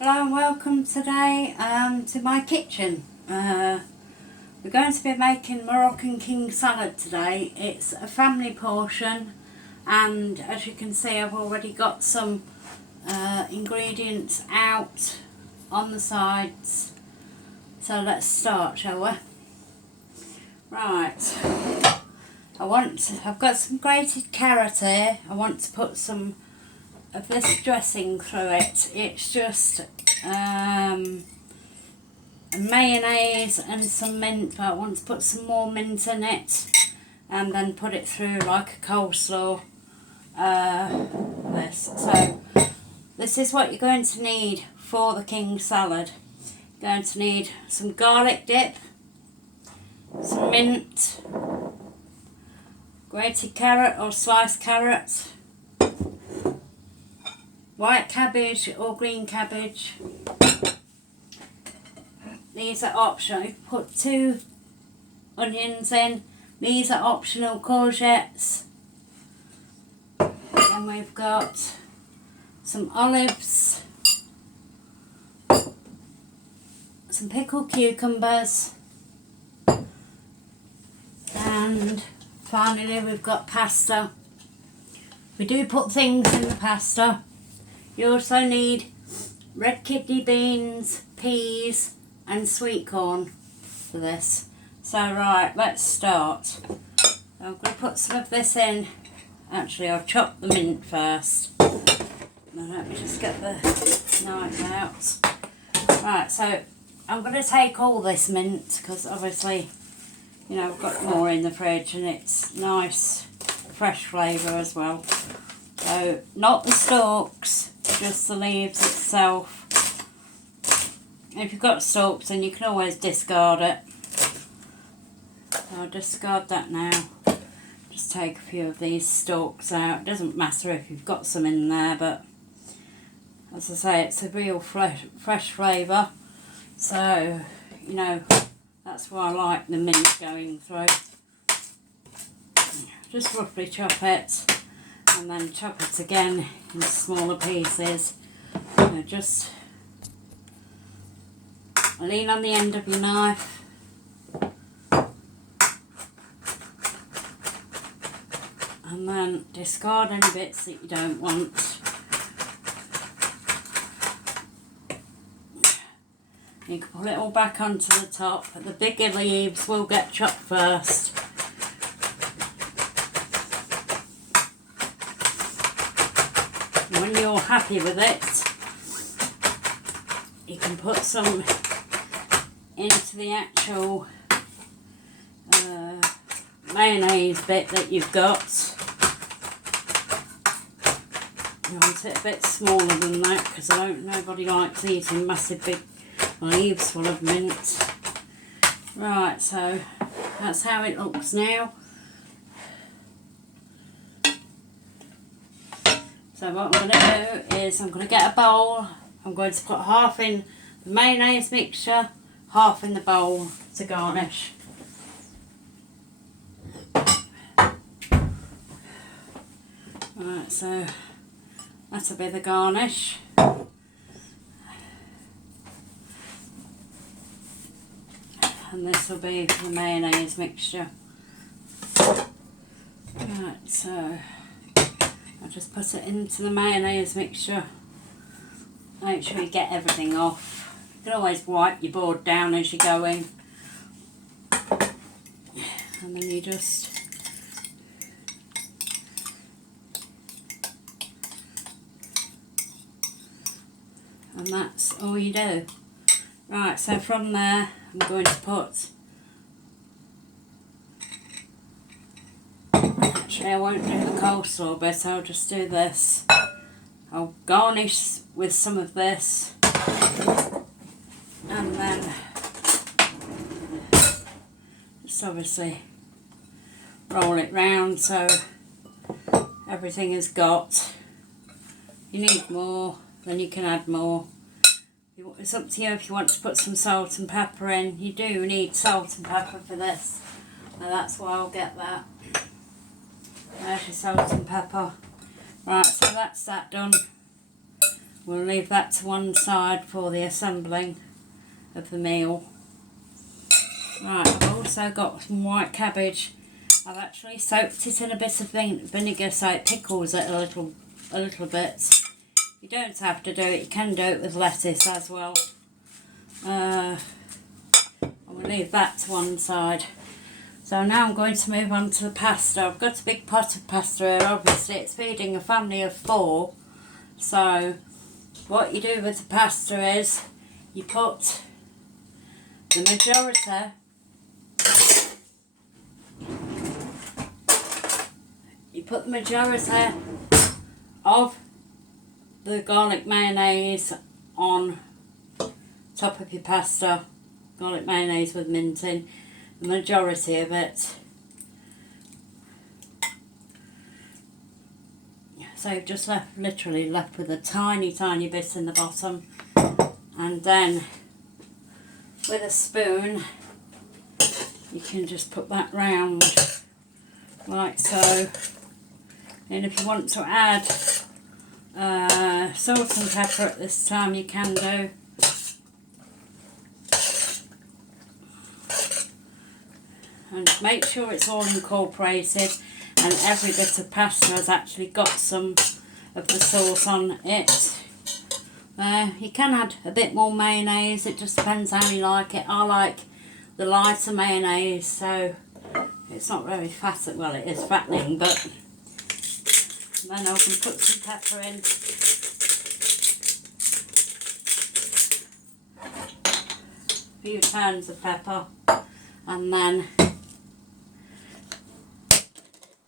Hello and welcome today to my kitchen. We're going to be making Moroccan king salad today. It's a family portion, and as you can see I've already got some ingredients out on the sides. So let's start, shall we? Right, I've got some grated carrot here. I want to put some of this dressing through it. It's just mayonnaise and some mint, but I want to put some more mint in it and then put it through like a coleslaw. So this is what you're going to need for the king salad. You're going to need some garlic dip, some mint, grated carrot or sliced carrot, white cabbage or green cabbage. These are optional. You put 2 onions in. These are optional courgettes. Then we've got some olives, some pickled cucumbers, and finally we've got pasta. We do put things in the pasta. You also need red kidney beans, peas and sweet corn for this. So right, let's start. I'm going to put some of this in. Actually, I'll chop the mint first. Now let me just get the knife out. Right, so I'm going to take all this mint because obviously, you know, I've got more in the fridge and it's nice, fresh flavour as well. So, not the stalks, just the leaves itself. If you've got stalks, then you can always discard it. So I'll discard that now. Just take a few of these stalks out. It doesn't matter if you've got some in there, but as I say, it's a real fresh flavour. So, you know, that's why I like the mint going through. Just roughly chop it. And then chop it again in smaller pieces. Just lean on the end of your knife. And then discard any bits that you don't want. You can put it all back onto the top, but the bigger leaves will get chopped first. When you're happy with it, you can put some into the actual mayonnaise bit that you've got. You want it a bit smaller than that because nobody likes eating massive big leaves full of mint. Right, so that's how it looks now. So what I'm going to do is I'm going to get a bowl. I'm going to put half in the mayonnaise mixture, half in the bowl to garnish. Right, so that'll be the garnish. And this will be the mayonnaise mixture. Right, so I'll just put it into the mayonnaise mixture. Make sure you get everything off. You can always wipe your board down as you're going. And then you just and that's all you do. Right, so from there I'm going to put, actually I won't do the coleslaw bit, I'll just do this. I'll garnish with some of this and then just obviously roll it round so everything is got. If you need more, then you can add more. It's up to you if you want to put some salt and pepper in. You do need salt and pepper for this. Now that's why I'll get that. There's your salt and pepper. Right, so that's that done. we'll leave that to one side for the assembling of the meal. Right, I've also got some white cabbage. I've actually soaked it in a bit of vinegar so it pickles it a little bit. You don't have to do it, you can do it with lettuce as well. I will leave that to one side. So now I'm going to move on to the pasta. I've got a big pot of pasta here, obviously it's feeding a family of 4. So what you do with the pasta is you put the majority of the garlic mayonnaise on top of your pasta. Garlic mayonnaise with mint in, the majority of it. So you've just literally left with a tiny bit in the bottom, and then with a spoon you can just put that round like so. And if you want to add salt and pepper at this time, you can do. And make sure it's all incorporated and every bit of pasta has actually got some of the sauce on it. You can add a bit more mayonnaise, it just depends how you like it. I like the lighter mayonnaise, so it's not very fat, well it is fattening, but then I can put some pepper in. A few pounds of pepper, and then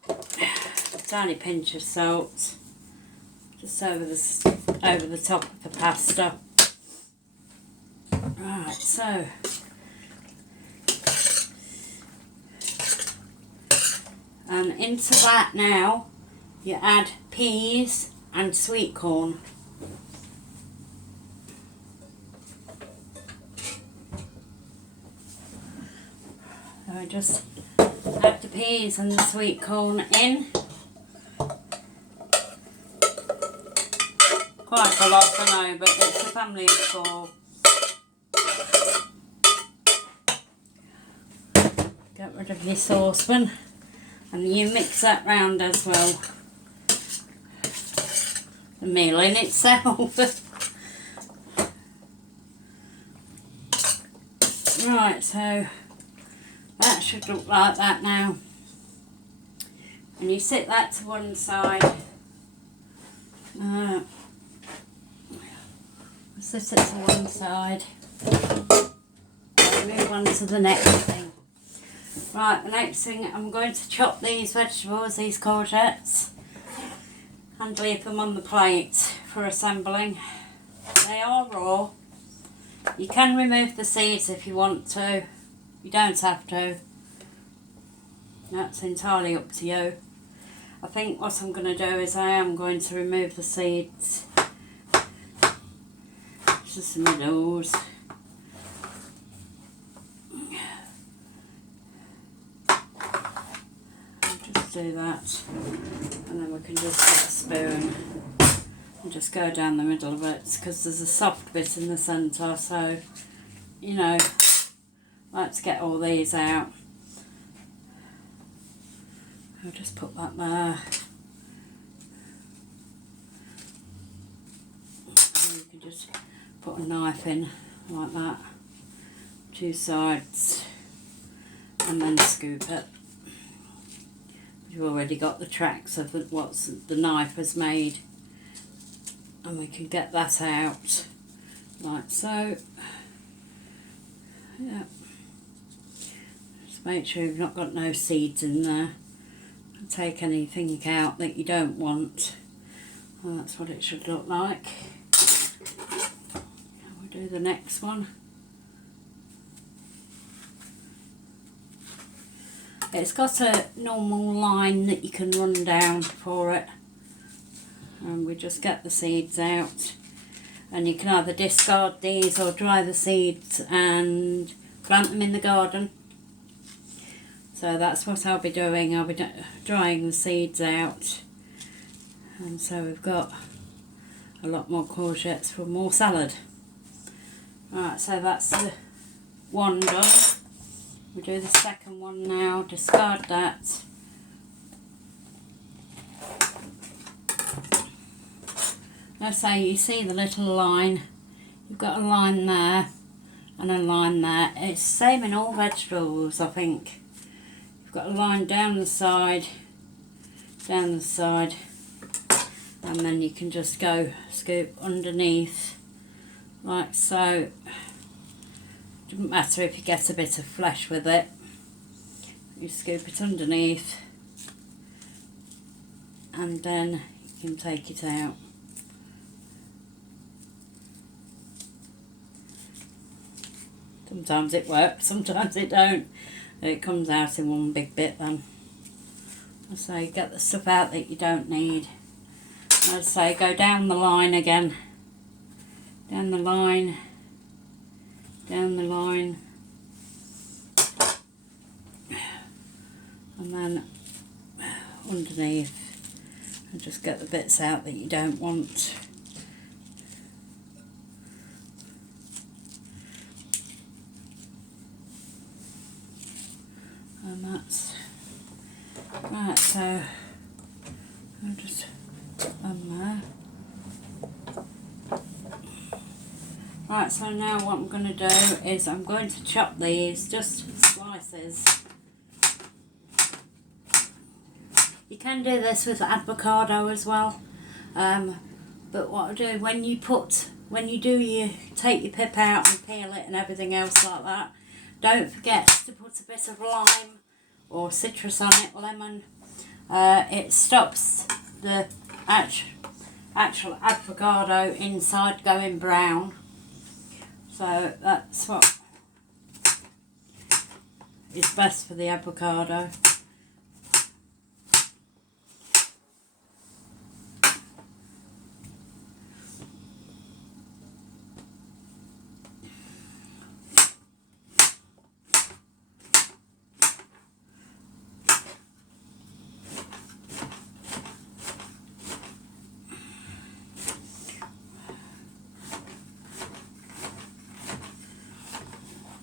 a tiny pinch of salt just over the top of the pasta. Right, so and into that now you add peas and sweet corn. So I just add the peas and the sweet corn in. Quite a lot, I know, but it's a family of 4. Get rid of your saucepan and you mix that round as well. The meal in itself. Right, so that should look like that now. And you sit that to one side. Sit it to one side. I'll move on to the next thing. Right, the next thing, I'm going to chop these vegetables, these courgettes, and leave them on the plate for assembling. They are raw. You can remove the seeds if you want to. You don't have to. That's entirely up to you. I think what I'm going to do is I am going to remove the seeds. Just the middles. Just do that, and then we can just get a spoon and just go down the middle of it, because there's a soft bit in the centre, so you know, let's get all these out. I'll just put that there. And you can just put a knife in like that, 2 sides, and then scoop it. You've already got the tracks of what the knife has made, and we can get that out like so. Yeah, just make sure you've not got no seeds in there. Take anything out that you don't want. Well, that's what it should look like. We'll do the next one. It's got a normal line that you can run down for it, and we just get the seeds out, and you can either discard these or dry the seeds and plant them in the garden. So that's what I'll be doing. I'll be drying the seeds out, and so we've got a lot more courgettes for more salad. Right, so that's the one done. We'll do the second one now, discard that. Now say you see the little line, you've got a line there and a line there. It's the same in all vegetables, I think. You've got a line down the side, and then you can just go scoop underneath like so. Doesn't matter if you get a bit of flesh with it, you scoop it underneath and then you can take it out. Sometimes it works, sometimes it don't. It comes out in one big bit then. So you get the stuff out that you don't need. As I say, go down the line again. Down the line. Down the line. And then underneath. And just get the bits out that you don't want. And that's right, so I'll just there. Right, so now what I'm going to do is I'm going to chop these just slices. You can do this with avocado as well, but what I do when you take your pip out and peel it and everything else like that, don't forget to put a bit of lime or citrus on it, lemon. It stops the actual avocado inside going brown. So that's what is best for the avocado.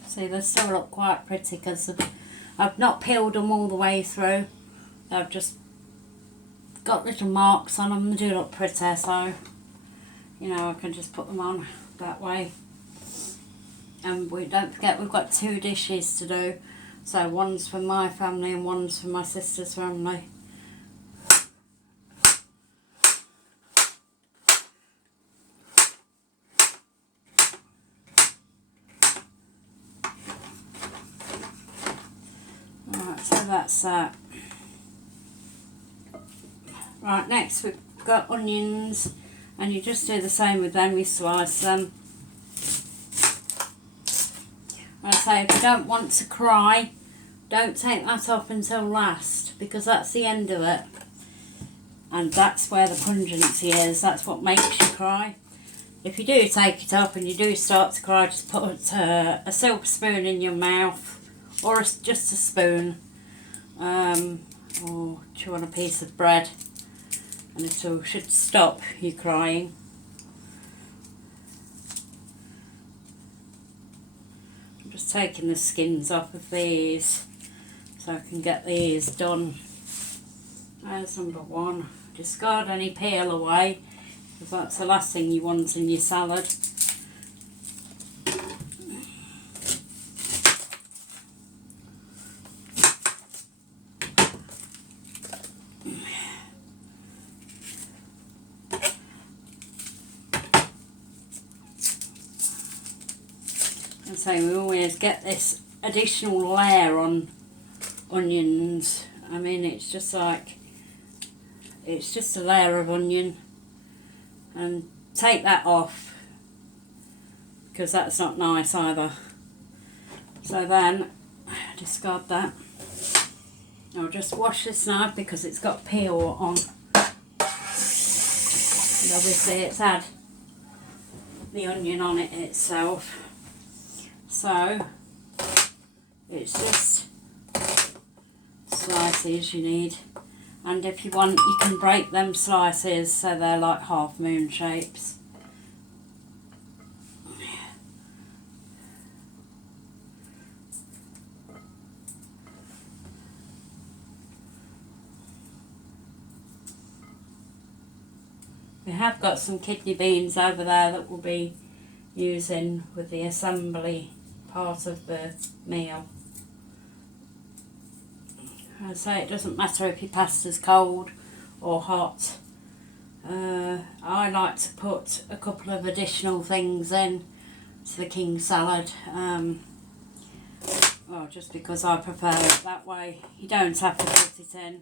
See, they still look quite pretty because I've not peeled them all the way through. I've just got little marks on them. They do look pretty, so you know I can just put them on that way. And don't forget we've got 2 dishes to do. So one's for my family and one's for my sister's family. That's that. Right, next we've got onions, and you just do the same with them, you slice them. I say if you don't want to cry, don't take that off until last, because that's the end of it. And that's where the pungency is, that's what makes you cry. If you do take it off and you do start to cry, just put a silver spoon in your mouth, or just a spoon. Or chew on a piece of bread and it should stop you crying. I'm just taking the skins off of these so I can get these done. There's number 1. Discard any peel away because that's the last thing you want in your salad. So we always get this additional layer on onions. I mean, it's just a layer of onion, and take that off because that's not nice either. So then discard that. I'll just wash this knife because it's got peel on, and obviously it's had the onion on it itself. So it's just slices you need, And if you want, you can break them slices so they're like half moon shapes. We have got some kidney beans over there that we'll be using with the assembly part of the meal. I say it doesn't matter if your pasta's cold or hot. I like to put a couple of additional things in to the king salad. Well, just because I prefer it that way. You don't have to put it in.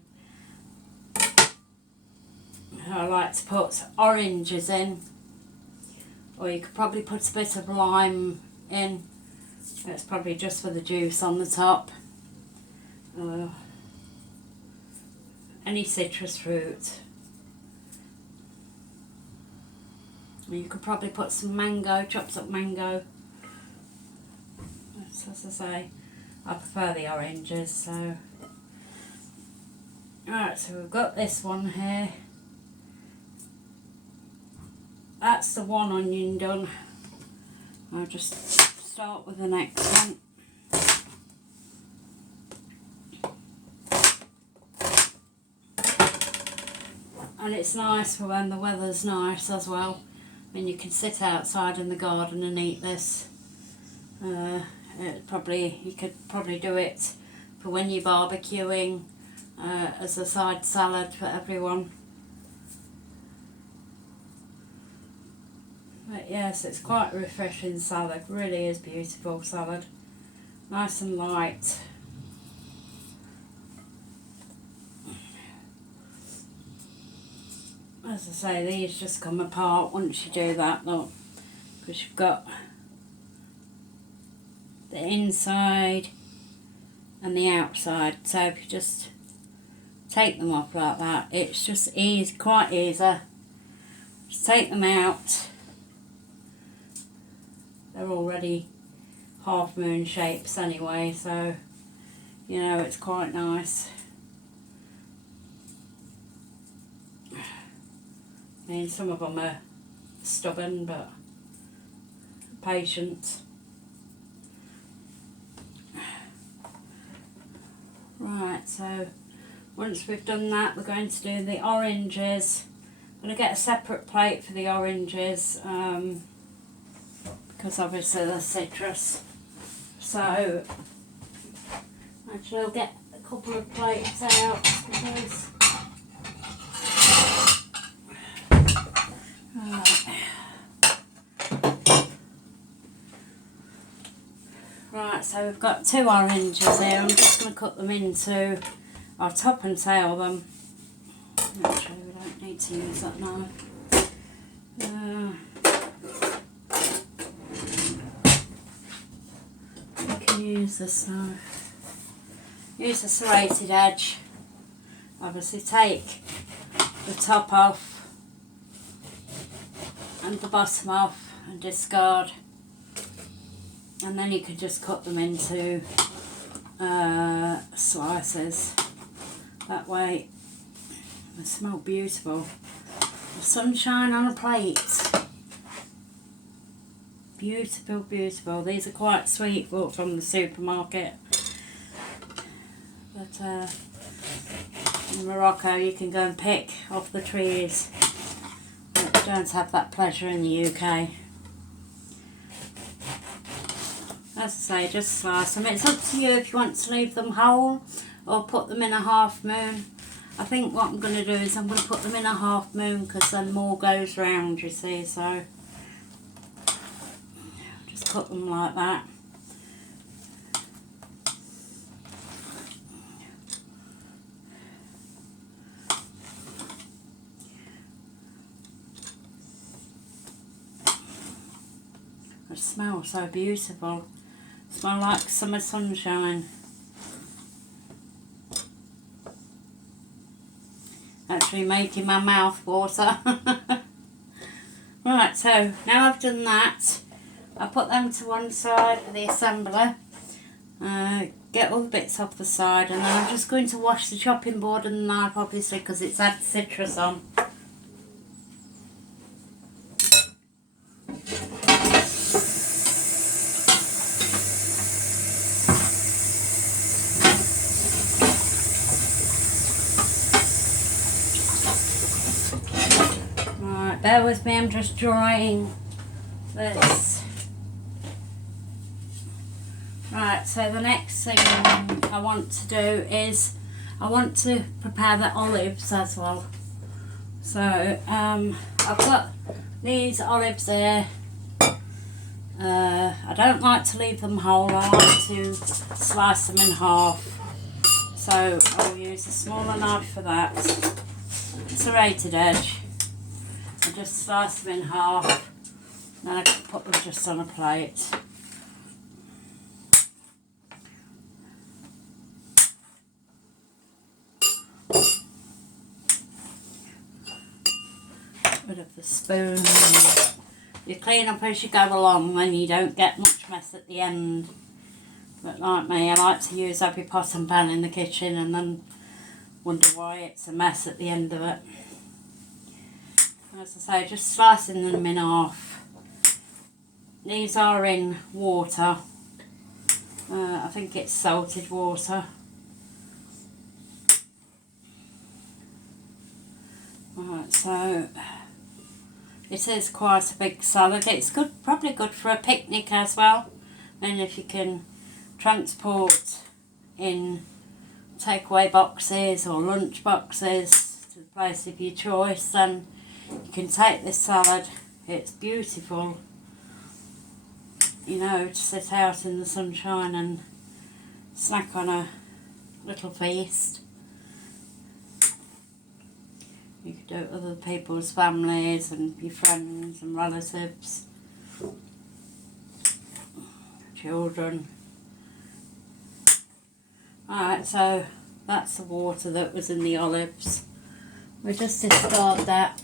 I like to put oranges in, or you could probably put a bit of lime in. It's probably just for the juice on the top. Any citrus fruit. You could probably put some mango, chopped up mango. As I say, I prefer the oranges. So, alright, so we've got this one here. That's the one onion done. I'll just start with the next one. And it's nice for when the weather's nice as well. And you can sit outside in the garden and eat this. You could probably do it for when you're barbecuing, as a side salad for everyone. But yes, it's quite a refreshing salad. Really is beautiful salad. Nice and light. As I say, these just come apart once you do that, look, because you've got the inside and the outside. So if you just take them off like that, it's just quite easy. Just take them out. They're already half moon shapes anyway, so you know it's quite nice. I mean, some of them are stubborn but patient. Right, so once we've done that, we're going to do the oranges. I'm going to get a separate plate for the oranges, because obviously they're citrus. So actually I'll get a couple of plates out because right, so we've got 2 oranges here. I'm just going to cut them into, I'll top and tail them. Actually, we don't need to use that knife. We can use this knife. Use the serrated edge. Obviously take the top off and the bottom off and discard. And then you can just cut them into slices. That way they smell beautiful. The sunshine on a plate. Beautiful, beautiful. These are quite sweet, bought from the supermarket. But in Morocco you can go and pick off the trees. But you don't have that pleasure in the UK. As I say, just slice them. It's up to you if you want to leave them whole or put them in a half moon. I think what I'm going to do is I'm going to put them in a half moon because then more goes round, you see. So just cut them like that. It smells so beautiful. Smell like summer sunshine. Actually making my mouth water. Right, so now I've done that, I put them to one side for the assembler. get all the bits off the side, and then I'm just going to wash the chopping board and the knife, obviously, because it's had citrus on. Right, bear with me, I'm just drying this. Right, so the next thing I want to do is I want to prepare the olives as well. So I've got these olives here. I don't like to leave them whole, I like to slice them in half. So I'll use a smaller knife for that. Serrated edge. I just slice them in half, then I can put them just on a plate. Rid of the spoon. You clean up as you go along, then you don't get much mess at the end. But like me, I like to use every pot and pan in the kitchen and then wonder why it's a mess at the end of it. As I say, just slicing them in half. These are in water. I think it's salted water. Right, so it is quite a big salad. It's good, probably good for a picnic as well. And if you can transport in takeaway boxes or lunch boxes to the place of your choice, then you can take this salad. It's beautiful, you know, to sit out in the sunshine and snack on a little feast. You could do it with other people's families and your friends and relatives, children. Alright, so that's the water that was in the olives. We just discard that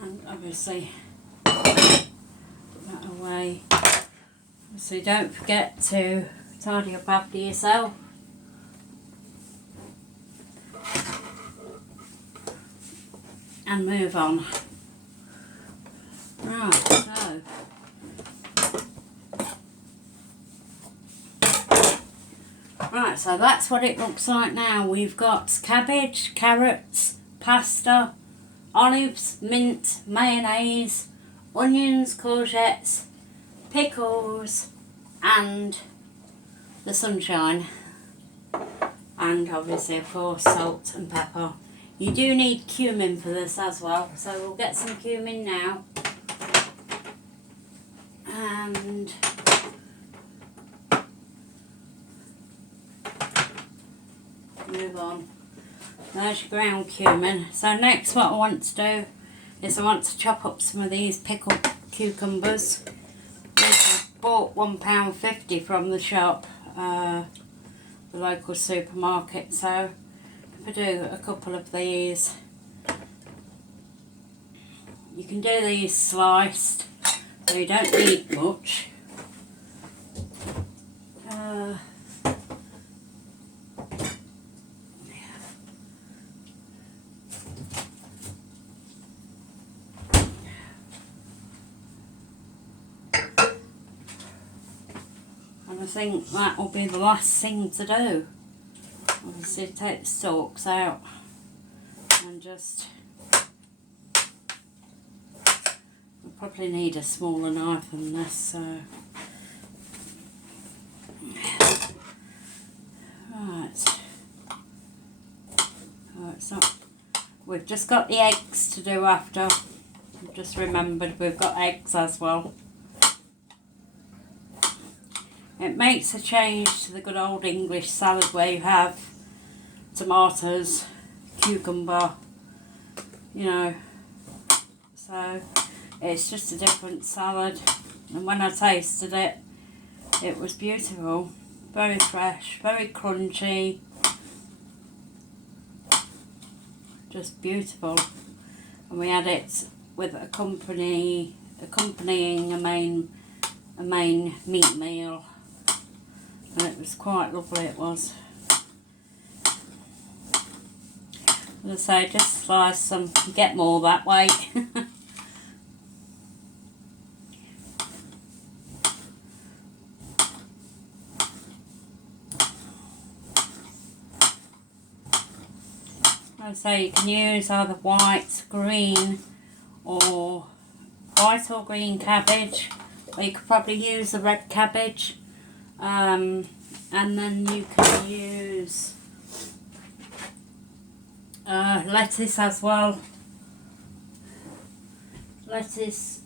and obviously put that away. So don't forget to tidy up after yourself. And move on. Right, so so that's what it looks like now. We've got cabbage, carrots, pasta, olives, mint, mayonnaise, onions, courgettes, pickles, and the sunshine. And obviously, of course, salt and pepper. You do need cumin for this as well, so we'll get some cumin now. And move on. There's your ground cumin. So next what I want to do is I want to chop up some of these pickled cucumbers. I bought £1.50 from the shop, the local supermarket. So if I do a couple of these, you can do these sliced, so you don't need much. And I think that will be the last thing to do. Obviously take the stalks out and just, we'll probably need a smaller knife than this, so right. Oh, it's not, we've just got the eggs to do after. I've just remembered we've got eggs as well. It makes a change to the good old English salad where you have tomatoes, cucumber, you know, so it's just a different salad. And when I tasted it, it was beautiful, very fresh, very crunchy, just beautiful. And we had it with accompanying a main meat meal. And it was quite lovely, it was. As I say, just slice some, you get more that way. So you can use either white, green, or white or green cabbage, or you could probably use the red cabbage, and then you can use lettuce as well. Lettuce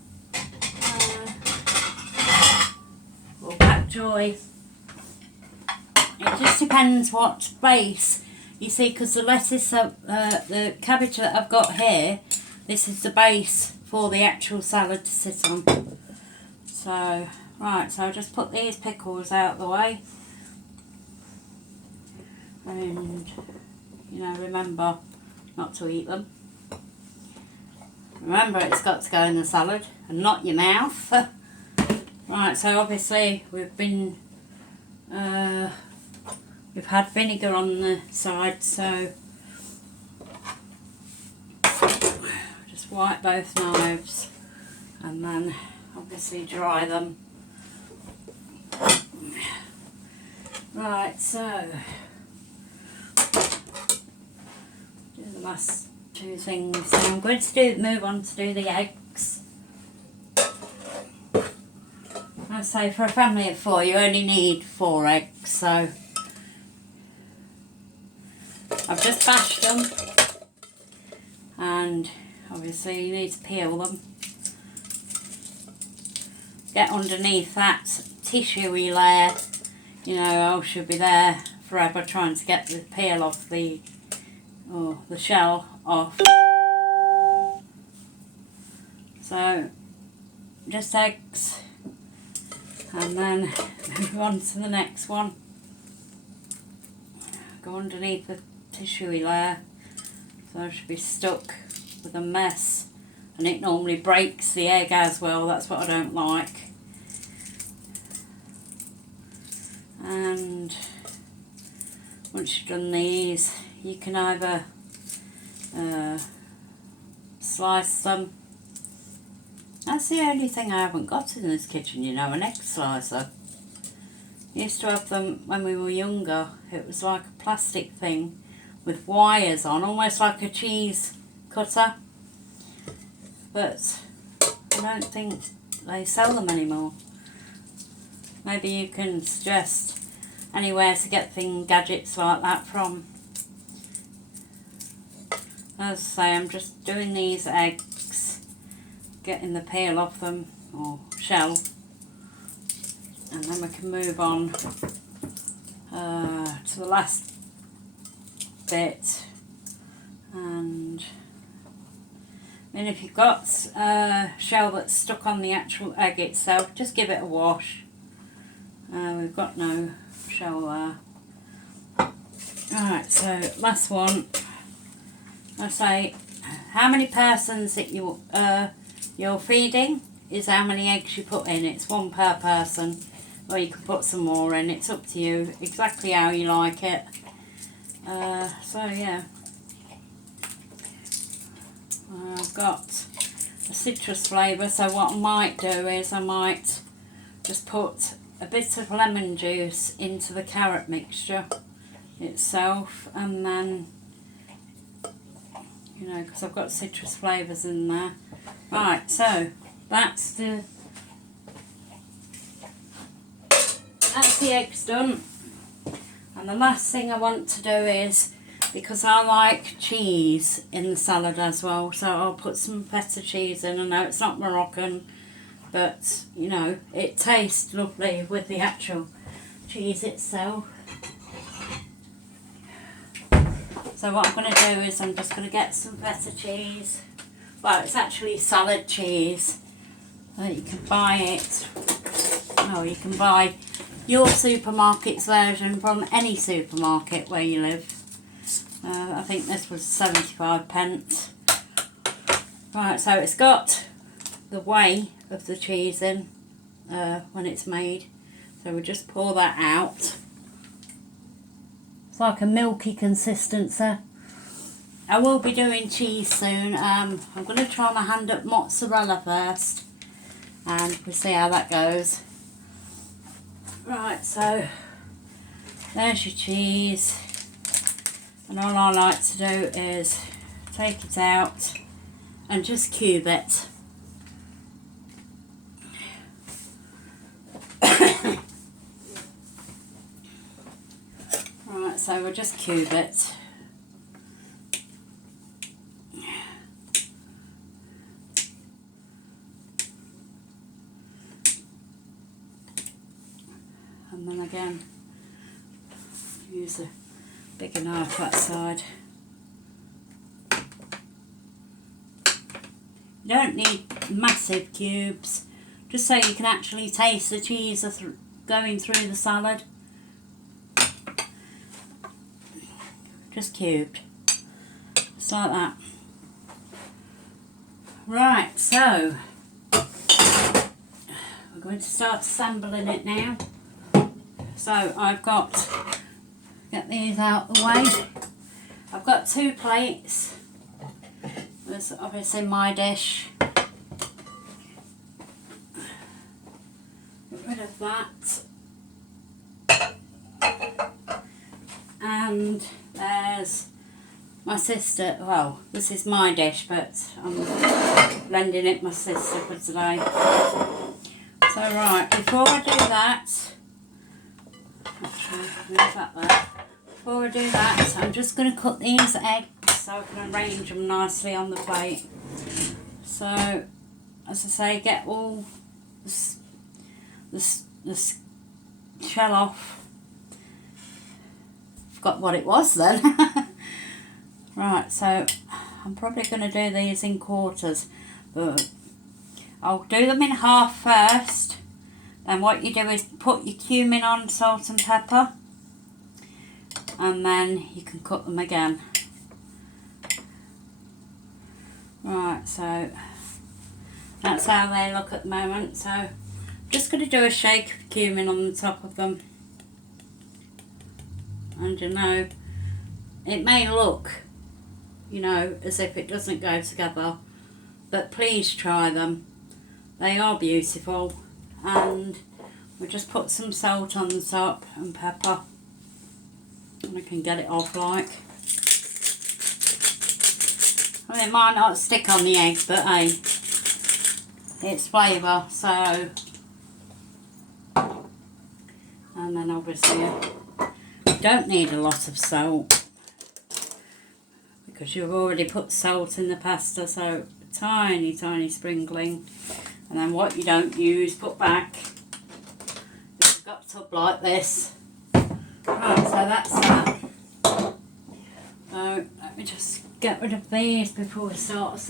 or pak choy. It just depends what base. You see, because the lettuce, the cabbage that I've got here, this is the base for the actual salad to sit on. So, right, so I'll just put these pickles out of the way. And, you know, remember not to eat them. Remember, it's got to go in the salad and not your mouth. Right, so obviously we've been... we've had vinegar on the side, so just wipe both knives and then obviously dry them. Right, so do the last two things. So I'm going to move on to do the eggs. I say for a family of 4 you only need 4 eggs, so I've just bashed them, and obviously you need to peel them. Get underneath that tissuey layer, you know, I should be there forever trying to get the peel off the shell off. So just eggs, and then move on to the next one. Go underneath the tissuey layer, so I should be stuck with a mess, and it normally breaks the egg as well. That's what I don't like. And once you've done these, you can either slice them. That's the only thing I haven't got in this kitchen, you know, an egg slicer. I used to have them when we were younger. It was like a plastic thing with wires on, almost like a cheese cutter. But I don't think they sell them anymore. Maybe you can suggest anywhere to get gadgets like that from. As I say, I'm just doing these eggs, getting the peel off them, or shell, and then we can move on to the last bit. And I mean, if you've got shell that's stuck on the actual egg itself, just give it a wash. We've got no shell there. Alright, so last one. I say, how many persons that you're feeding is how many eggs you put in. It's 1 per person, or you can put some more in. It's up to you, exactly how you like it. So yeah, I've got a citrus flavour, so what I might do is I might just put a bit of lemon juice into the carrot mixture itself, and then, you know, because I've got citrus flavours in there. Right, so that's the eggs done. And the last thing I want to do is, because I like cheese in the salad as well, so I'll put some feta cheese in. I know it's not Moroccan, but you know, it tastes lovely with the actual cheese itself. So what I'm going to do is I'm just going to get some feta cheese. Well, it's actually salad cheese. You can buy it. Oh, you can buy your supermarket's version from any supermarket where you live. I think this was 75 pence. Right, so it's got the whey of the cheese in when it's made. So we just pour that out. It's like a milky consistency. I will be doing cheese soon. I'm going to try my hand at mozzarella first, and we'll see how that goes. Right, so there's your cheese, and all I like to do is take it out and just cube it. Right, so we'll just cube it. And then again, use a bigger knife that side. You don't need massive cubes, just so you can actually taste the cheese going through the salad. Just cubed, just like that. Right, so we're going to start assembling it now. So I've get these out of the way. I've got 2 plates. There's obviously my dish. Get rid of that. And there's my sister. Well, this is my dish, but I'm blending it my sister for today. So right, before I do that, move that there. Before I do that, I'm just going to cut these eggs so I can arrange them nicely on the plate. So, as I say, get all the shell off. Forgot what it was then. Right, so I'm probably going to do these in quarters, but I'll do them in half first. Then what you do is put your cumin on, salt and pepper, and then you can cut them again. Right, so that's how they look at the moment. So I'm just going to do a shake of cumin on the top of them. And you know, it may look, you know, as if it doesn't go together, but please try them. They are beautiful. And we'll just put some salt on the top and pepper, and I can get it off like. I mean, it might not stick on the egg, but hey, it's flavour. So, and then obviously you don't need a lot of salt because you've already put salt in the pasta, so tiny sprinkling. And then what you don't use, put back. If you've got a tub like this. Right, so that's that. So let me just get rid of these before we start